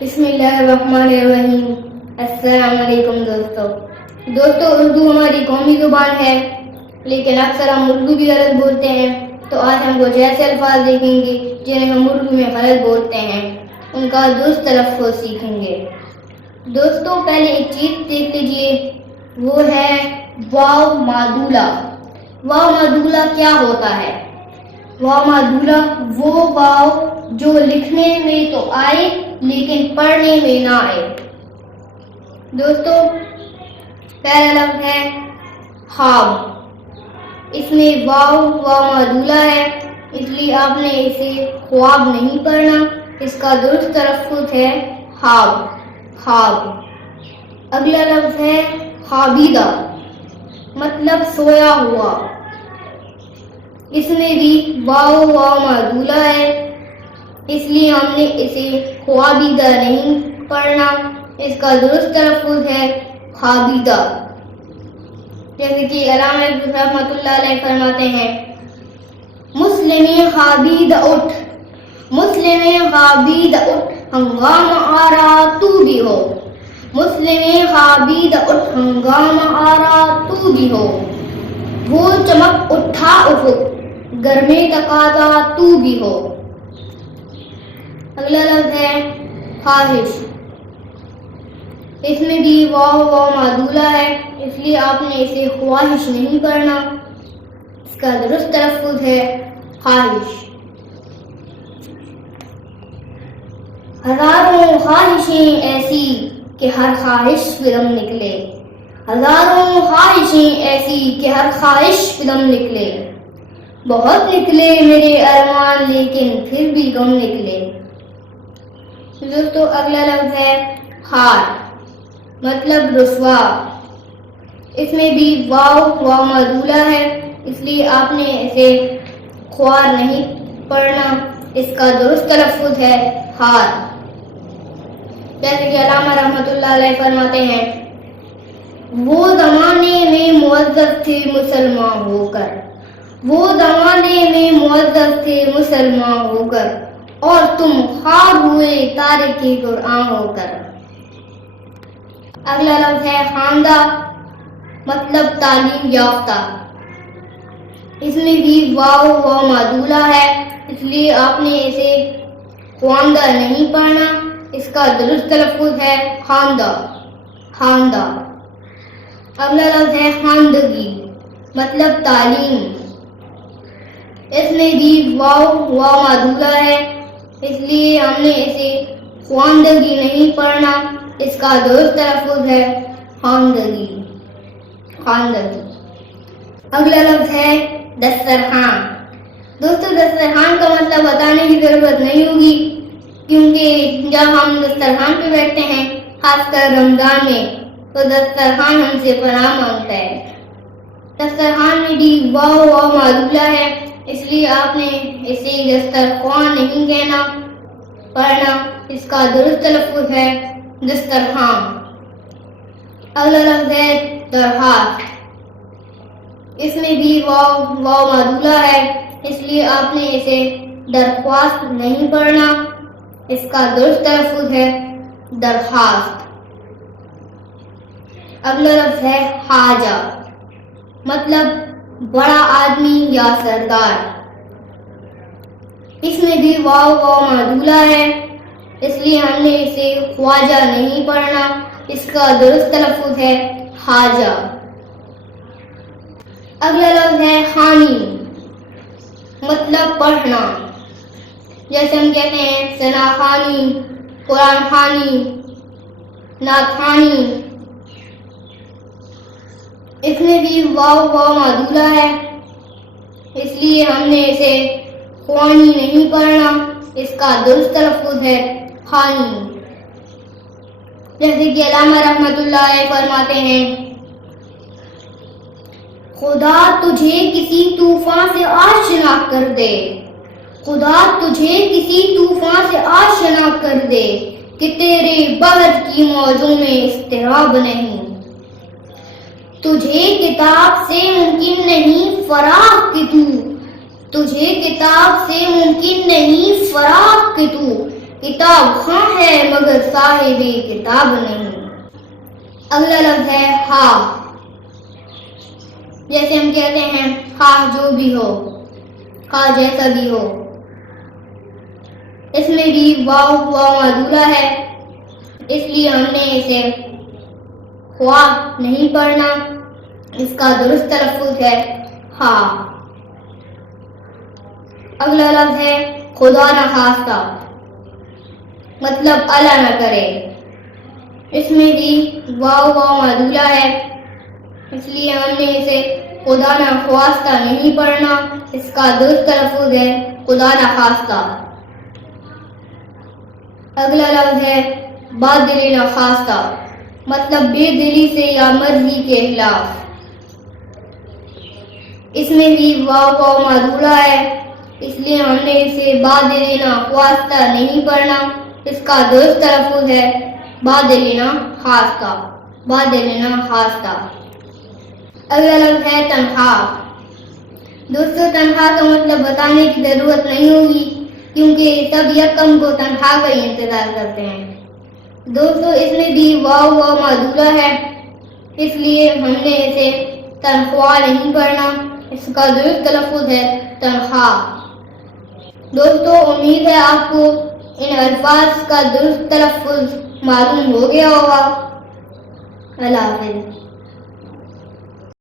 بسم اللہ الرحمن الرحیم۔ السلام علیکم دوستو، اردو ہماری قومی زبان ہے، لیکن اکثر ہم اردو بھی غلط بولتے ہیں۔ تو آج ہم کچھ ایسے الفاظ دیکھیں گے جنہیں ہم اردو میں غلط بولتے ہیں، ان کا درست تلفظ سیکھیں گے۔ دوستو، پہلے ایک چیز دیکھ لیجئے، وہ ہے واو مادولہ۔ واو مادولہ کیا ہوتا ہے؟ واو مادولہ وہ واو جو لکھنے میں تو آئے لیکن پڑھنے میں نہ آئے۔ دوستو، پہلا لفظ ہے خواب۔ اس میں واو مادولہ ہے، اس لیے آپ نے اسے خواب نہیں پڑھنا، اس کا درست تلفظ ہے خواب۔ اگلا لفظ ہے خوابیدہ، مطلب سویا ہوا۔ اس میں بھی واو مادولہ ہے، اس لیے ہم نے اسے خوابیدہ نہیں پڑھنا، اس کا درست تلفظ ہے خوابیدہ۔ جیسے کہ علامہ اقبال رحمۃ اللہ علیہ فرماتے ہیں، مسلمیں خوابیدہ اٹھ، مسلمیں خوابیدہ اٹھ، ہنگامہ آ رہا تو بھی ہو، مسلمیں خوابیدہ اٹھ، ہنگامہ آ رہا تو بھی ہو، وہ چمک اٹھا افق، گر میں تقاضا تو بھی ہو۔ اگلا لفظ ہے خواہش۔ اس میں بھی واو مادولہ ہے، اس لیے آپ نے اسے خواہش نہیں پڑھنا، اس کا درست تلفظ ہے خواہش۔ ہزاروں خواہشیں ایسی کہ ہر خواہش پہ دم نکلے، ہزاروں خواہشیں ایسی کہ ہر خواہش پہ دم نکلے، بہت نکلے میرے ارمان لیکن پھر بھی غم نکلے۔ دوستو، اگلا لفظ ہے خار، مطلب رسوا۔ اس میں بھی واو مادولہ ہے، اس لیے آپ نے اسے خوار نہیں پڑھنا، اس کا درست تلفظ ہے خار۔ جیسے کہ علامہ رحمۃ اللہ علیہ فرماتے ہیں، وہ زمانے میں معزز تھے مسلمان ہو کر، وہ زمانے میں معزز تھے مسلمان ہو کر، اور تم خوار ہوئے تارک قرآن ہو کر۔ اگلا لفظ ہے خواندہ، مطلب تعلیم یافتہ۔ اس میں بھی واو مادولہ ہے، اس لیے آپ نے اسے خواندہ نہیں پڑھنا، اس کا درست تلفظ ہے خواندہ۔ اگلا لفظ ہے خواندگی، مطلب تعلیم۔ اس میں بھی واو مادولہ ہے، اس لیے ہم نے اسے خواندگی نہیں پڑھنا، اس کا درست تلفظ ہے خواندگی۔ اگلا لفظ ہے دسترخوان۔ دوستو، دسترخوان کا مطلب بتانے کی ضرورت نہیں ہوگی، کیونکہ جب ہم دسترخوان پہ بیٹھتے ہیں، خاص کر رمضان میں، تو دسترخوان ہم سے پناہ مانگتا ہے۔ دسترخوان میں بھی واو مادولہ ہے، اس لیے آپ نے اسے دسترخوان نہیں کہنا پڑھنا، اس کا درست تلفظ ہے دسترخوان۔ اگلا لفظ ہے درخواست۔ اس میں بھی واو مادولہ ہے، اس لیے آپ نے اسے درخواست نہیں پڑھنا، اس کا درست تلفظ ہے درخواست۔ اگلا لفظ ہے خواجہ، مطلب بڑا آدمی یا سردار۔ اس میں بھی واو مادولہ ہے، اس لیے ہم نے اسے خواجہ نہیں پڑھنا، اس کا درست تلفظ ہے خواجہ۔ اگلا لفظ ہے خوانی، مطلب پڑھنا۔ جیسے ہم کہتے ہیں ثنا خوانی، قرآن خوانی، نعت خوانی۔ اس میں بھی واو مادولہ ہے، اس لیے ہم نے اسے خوانی نہیں پڑھنا، اس کا درست تلفظ ہے خوانی۔ جیسے کہ علامہ رحمۃ اللہ علیہ فرماتے ہیں، خدا تجھے کسی طوفان سے آشنا کر دے، خدا تجھے کسی طوفان سے آشنا کر دے، کہ تیرے بحر کی موجوں میں اضطراب نہیں، تجھے کتاب سے ممکن نہیں فراغ کہ تو، تجھے کتاب سے ممکن نہیں فراغ کہ تو کتاب ہاں ہے مگر صاحب کتاب نہیں. اگلا لفظ ہے ہاں. جیسے ہم کہتے ہیں ہاں جو بھی ہو، ہاں جیسا بھی ہو. اس میں بھی واو معدولہ ہے، اس لیے ہم نے اسے خواہ نہیں پڑھنا. اس کا درست تلفظ ہے ہاں. اگلا لفظ ہے خدا نخواستہ، مطلب اللہ نہ کرے. اس میں بھی واو معدولہ ہے، اس لیے ہم نے اسے خدا نخواستہ نہیں پڑھنا. اس کا درست تلفظ ہے خدا نخواستہ. اگلا لفظ ہے بادل نخواستہ، مطلب بے دلی سے یا مرضی کے خلاف. اس میں بھی واو معدولہ ہے، اس لیے ہم نے اسے بادل نخواستہ نہیں پڑھنا. اس کا درست تلفظ ہے بادل نخواستہ، بادل نخواستہ. اگلا لفظ ہے تنہا. دوستو تنہا کا مطلب بتانے کی ضرورت نہیں ہوگی، کیونکہ سب یکم کو تنہا کا ہی انتظار کرتے ہیں. دوستو اس میں بھی واو معدولہ ہے، اس لیے ہم نے اسے تنخواہ نہیں پڑھنا. اس کا درست تلفظ ہے تنہا. دوستو امید ہے آپ کو ان الفاظ کا درست تلفظ معلوم ہو گیا ہوگا. اللہ حافظ.